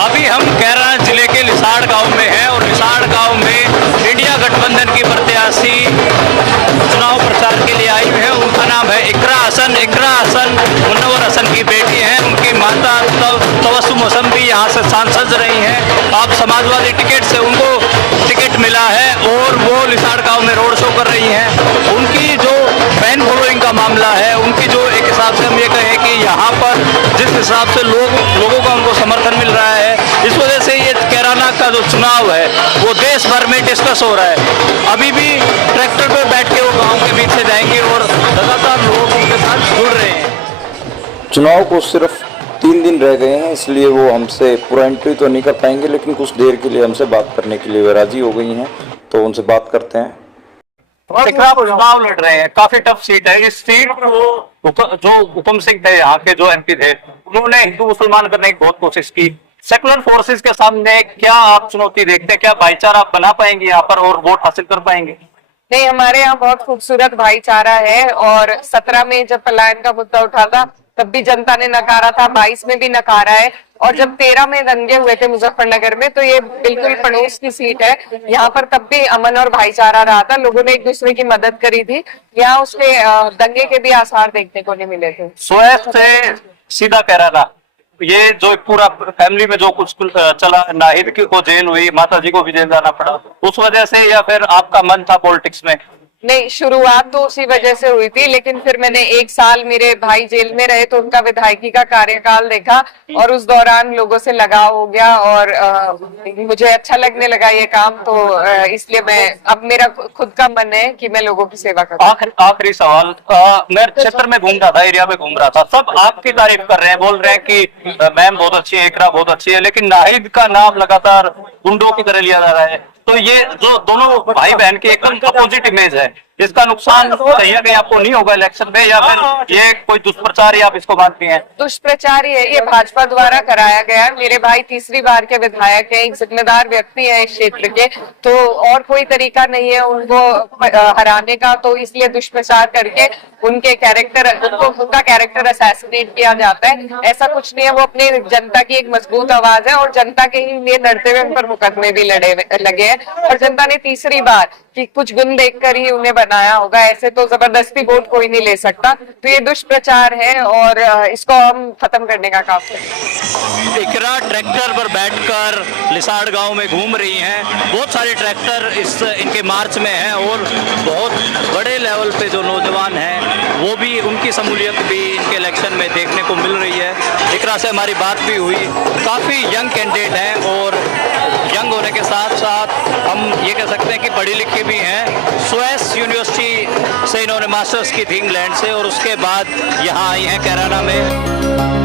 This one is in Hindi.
अभी हम कैराना जिले के लिसाड़ गांव में हैं और लिसाड़ गांव में इंडिया गठबंधन की प्रत्याशी चुनाव प्रचार के लिए आई हुई है। उनका नाम है इकरा हसन। इकरा हसन मुनव्वर हसन की बेटी हैं। उनकी माता तबस्सुम हसन भी यहाँ से सांसद रही हैं। आप समाजवादी टिकट से उनको टिकट मिला है और वो लिसाड़ गांव में रोड शो कर रही हैं। उनकी जो फैन फॉलोइंग का मामला है, उनकी जो एक हिसाब से हम ये कहें कि यहाँ पर जिस हिसाब से लोगों का उनको समर्थन मिल रहा है, इस वजह से ये कैराना का जो चुनाव है वो देश भर में डिस्कस हो रहा है। अभी भी ट्रैक्टर पर बैठ के वो गांव के बीच से जाएंगे और लगातार लोग उनके साथ जुड़ रहे हैं। चुनाव को सिर्फ 3 दिन रह गए हैं, इसलिए वो हमसे पूरा एंट्री तो नहीं कर पाएंगे, लेकिन कुछ देर के लिए हमसे बात करने के लिए वे राजी हो गई हैं, तो उनसे बात करते हैं। चुनाव लड़ रहे हैं, काफी टफ सीट है। इस सीट को जो हुकुम सिंह थे, यहाँ के जो एमपी थे, उन्होंने हिंदू मुसलमान करने की बहुत कोशिश की। सेकुलर फोर्सेस के सामने क्या आप चुनौती देखते हैं? क्या भाईचारा आप बना पाएंगे यहाँ पर और वोट हासिल कर पाएंगे? नहीं, हमारे यहाँ बहुत खूबसूरत भाईचारा है और 17 में जब पलायन का मुद्दा उठा था तब भी जनता ने नकारा था, 22 में भी नकारा है और जब 13 में दंगे हुए थे मुजफ्फरनगर में, तो ये बिल्कुल पड़ोस की सीट है। यहाँ पर तब भी अमन और भाईचारा रहा था, लोगों ने एक दूसरे की मदद करी थी। यहाँ उसके दंगे के भी आसार देखने को नहीं मिले थे। सुएज से सीधा कैराना, ये जो पूरा फैमिली में जो कुछ चला, नाहिद को जेल हुई, माता जी को भी जेल जाना पड़ा, उस वजह से या फिर आपका मन था पॉलिटिक्स में? नहीं, शुरुआत तो उसी वजह से हुई थी, लेकिन फिर मैंने 1 साल मेरे भाई जेल में रहे तो उनका विधायकी का कार्यकाल देखा और उस दौरान लोगों से लगाव हो गया और मुझे अच्छा लगने लगा ये काम, तो इसलिए अब मेरा खुद का मन है कि मैं लोगों की सेवा करूं। आखिरी सवाल, मैं क्षेत्र में घूम रहा था, एरिया में घूम रहा था, सब आपकी तारीफ कर रहे हैं, बोल रहे हैं कि मैम बहुत अच्छी है, इकरा बहुत अच्छी है, लेकिन नाहिद का नाम लगातार गुंडों की तरह लिया जा रहा है। तो ये जो दोनों भाई बहन की एकदम अपोजिट इमेज है, इसका नुकसान कहीं ना कहीं आपको नहीं होगा इलेक्शन में, या फिर ये कोई दुष्प्रचार ही आप इसको मानती हैं? दुष्प्रचार ही है, ये भाजपा द्वारा कराया गया है। मेरे भाई तीसरी बार के विधायक हैं, एक जिम्मेदार व्यक्ति है इस क्षेत्र के, तो और कोई तरीका नहीं है उनको हराने का, तो इसलिए दुष्प्रचार करके उनका कैरेक्टर असैसिनेट किया जाता है। ऐसा कुछ नहीं है, वो अपने जनता की एक मजबूत आवाज है और जनता के ही लिए लड़ते हुए उन पर मुकदमे भी लगे हैं और जनता ने तीसरी बार कि कुछ गुण देखकर ही उन्हें बनाया होगा, ऐसे तो जबरदस्ती वोट कोई नहीं ले सकता। तो ये दुष्प्रचार है और इसको हम खत्म करने का काम करें। इकरा ट्रैक्टर पर बैठकर लिसाड़ गांव में घूम रही हैं। बहुत सारे ट्रैक्टर इनके मार्च में हैं और बहुत बड़े लेवल पे जो नौजवान हैं वो भी, उनकी शमूलियत भी इनके इलेक्शन में देखने को मिल रही है। इकरा से हमारी बात भी हुई, काफ़ी यंग कैंडिडेट हैं और यंग होने के साथ साथ हम ये कह सकते हैं कि पढ़ी लिखी भी हैं। सुएज यूनिवर्सिटी से इन्होंने मास्टर्स की थी इंग्लैंड से और उसके बाद यहाँ आई हैं कैराना में।